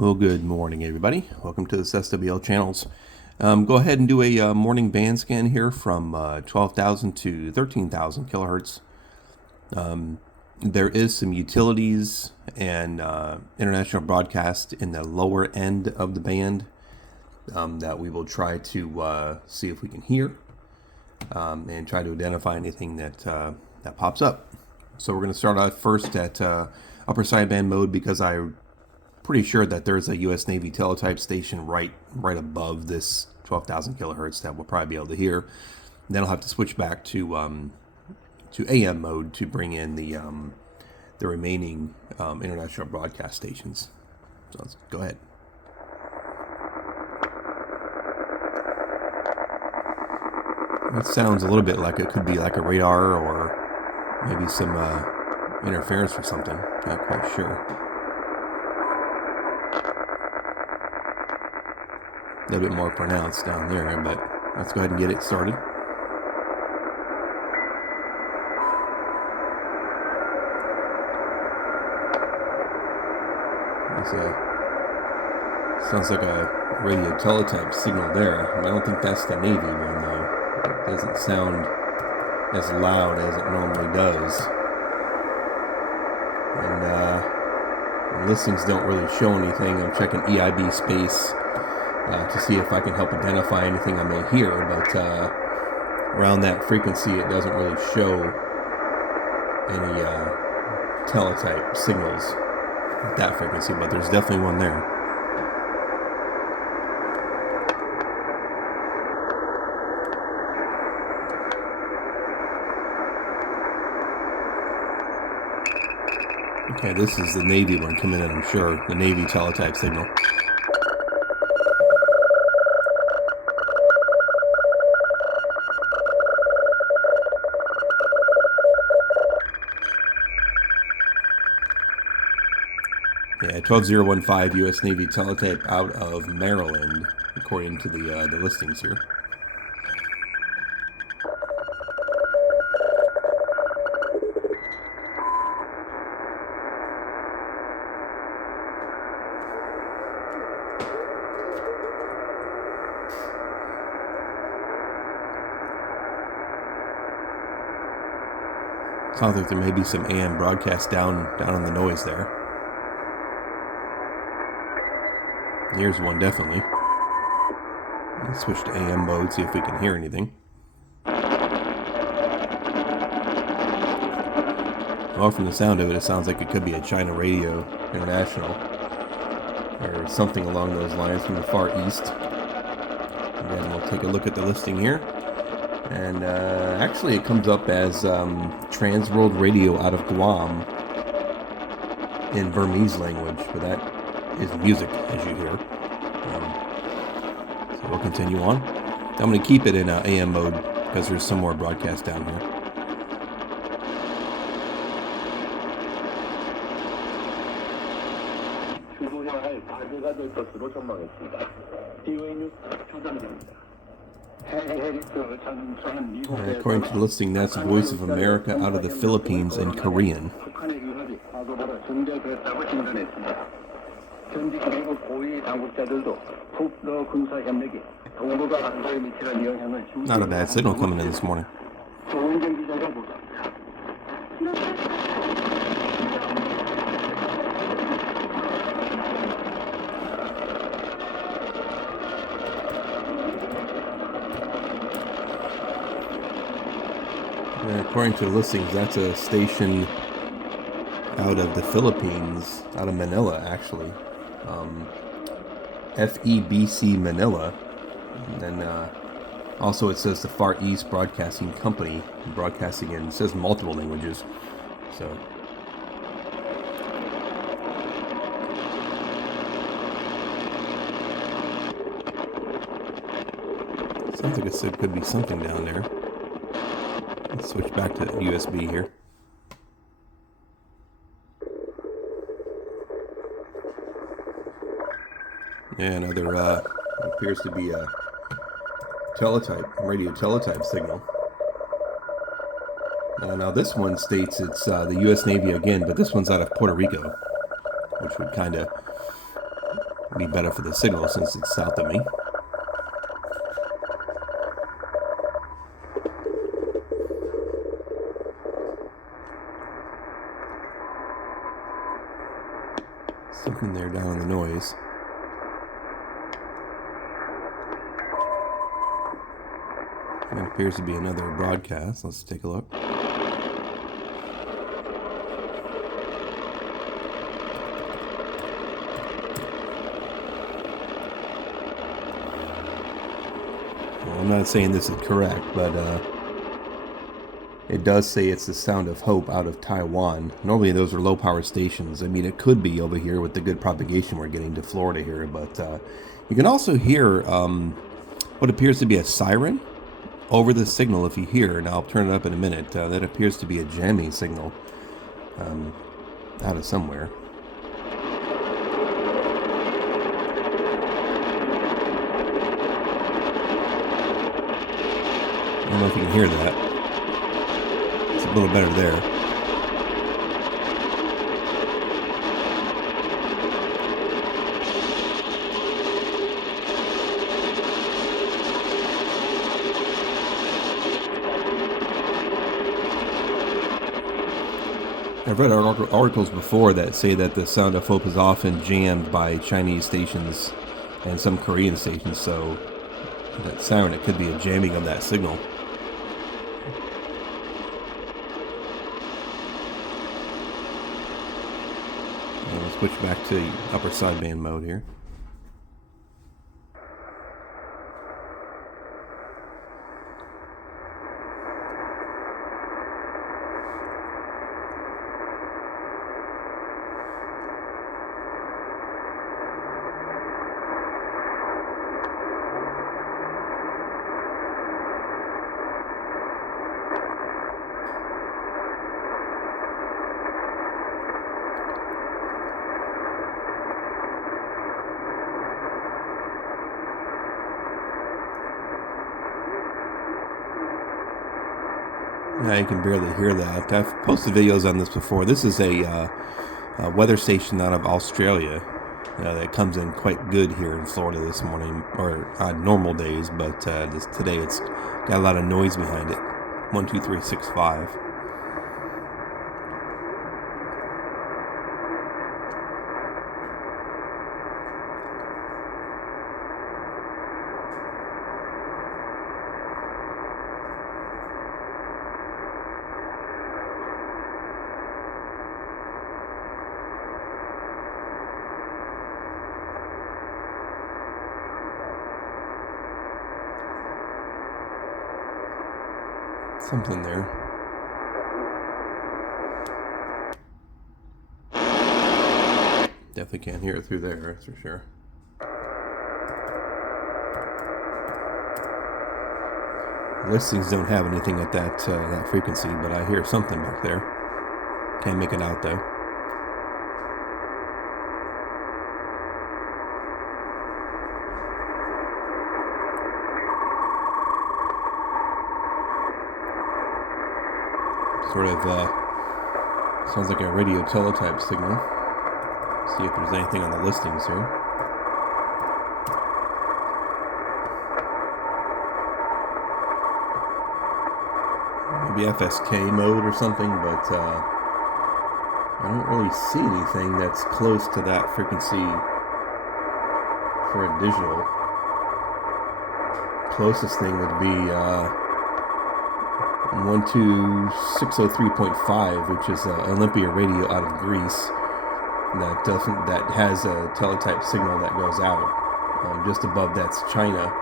Well, good morning, everybody. Welcome to this SWL channels. Go ahead and do a morning band scan here from 12,000 to 13,000 kilohertz. There is some utilities and international broadcast in the lower end of the band that we will try to see if we can hear and try to identify anything that pops up. So we're going to start off first at upper sideband mode because I'm pretty sure that there's a U.S. Navy teletype station right above this 12,000 kilohertz that we'll probably be able to hear. And then I'll have to switch back to AM mode to bring in the remaining international broadcast stations. So let's go ahead. It sounds a little bit like it could be like a radar or maybe some interference or something. Not quite sure. A little bit more pronounced down there, but let's go ahead and get it started. Sounds like a radio teletype signal there. I don't think that's the Navy one though. It doesn't sound as loud as it normally does. And the listings don't really show anything. I'm checking EIB space to see if I can help identify anything I may hear, but around that frequency it doesn't really show any teletype signals at that frequency, but there's definitely one there. Okay, this is the Navy one coming in, I'm sure. The Navy teletype signal. Yeah, 12015 U.S. Navy teletype out of Maryland, according to the listings here. Sounds like there may be some AM broadcast down on the noise there. Here's one, definitely. Let's switch to AM mode, see if we can hear anything. Well, from the sound of it, it sounds like it could be a China Radio International or something along those lines from the Far East. Again, we'll take a look at the listing here. And actually it comes up as Trans World Radio out of Guam in Burmese language, but that is music, as you hear. So we'll continue on. I'm going to keep it in AM mode because there's some more broadcast down here. According to the listing, that's Voice of America out of the Philippines in Korean. Not a bad signal coming in this morning. And according to the listings, that's a station out of the Philippines, out of Manila, actually. FEBC Manila. And then also it says the Far East Broadcasting Company, broadcasting in, it says multiple languages. So sounds like it could be something down there. Let's switch back to USB here. Yeah, another appears to be a radio teletype signal. Now this one states it's the U.S. Navy again, but this one's out of Puerto Rico, which would kind of be better for the signal since it's south of me. Something there down in the noise. It appears to be another broadcast. Let's take a look. Well, I'm not saying this is correct, but it does say it's the Sound of Hope out of Taiwan. Normally those are low power stations. I mean, it could be over here with the good propagation we're getting to Florida here, but you can also hear what appears to be a siren over the signal if you hear, and I'll turn it up in a minute. That appears to be a jamming signal out of somewhere. I don't know if you can hear that. It's a little better there. I've read articles before that say that the Sound of Hope is often jammed by Chinese stations and some Korean stations, so that sound, it could be a jamming of that signal. And we'll switch back to upper sideband mode here. Now you can barely hear that. I've posted videos on this before. This is a weather station out of Australia that comes in quite good here in Florida this morning, or on normal days, but today it's got a lot of noise behind it. 12365. Something there. Definitely can't hear it through there, that's for sure. Listings don't have anything at that frequency, but I hear something back there. Can't make it out though. Sort of sounds like a radio teletype signal. See if there's anything on the listings here. Maybe FSK mode or something, but I don't really see anything that's close to that frequency for a digital. Closest thing would be 12603.5, which is Olympia radio out of Greece that has a teletype signal that goes out. Just above that's China,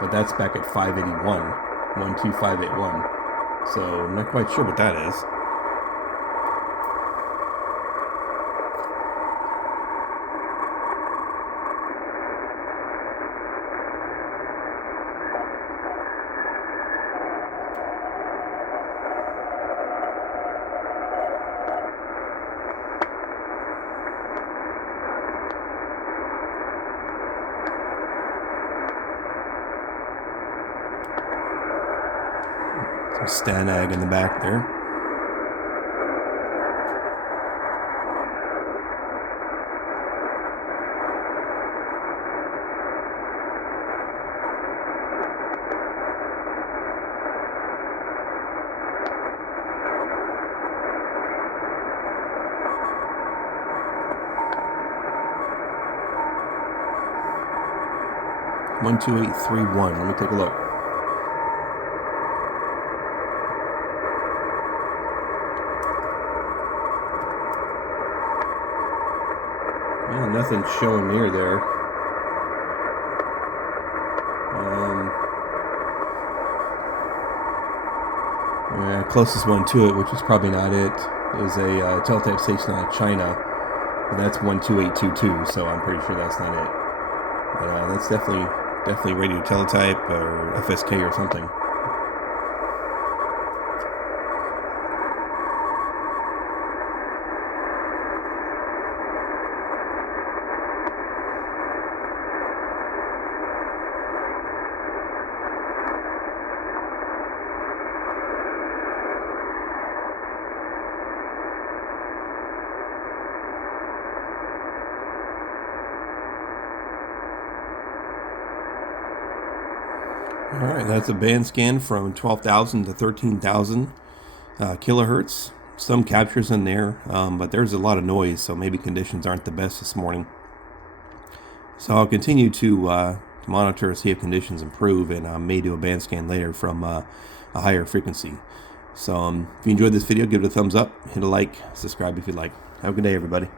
but that's back at 581, 12581. So I'm not quite sure what that is. Some Stanag in the back there. 12831. Let me take a look. Yeah, nothing's showing near there. Closest one to it, which is probably not it, is a teletype station out of China. And that's 12822, so I'm pretty sure that's not it. But that's definitely radio teletype or FSK or something. Alright, that's a band scan from 12,000 to 13,000 kilohertz. Some captures in there, but there's a lot of noise, so maybe conditions aren't the best this morning. So I'll continue to monitor, see if conditions improve, and I may do a band scan later from a higher frequency. So if you enjoyed this video, give it a thumbs up, hit a like, subscribe if you like. Have a good day, everybody.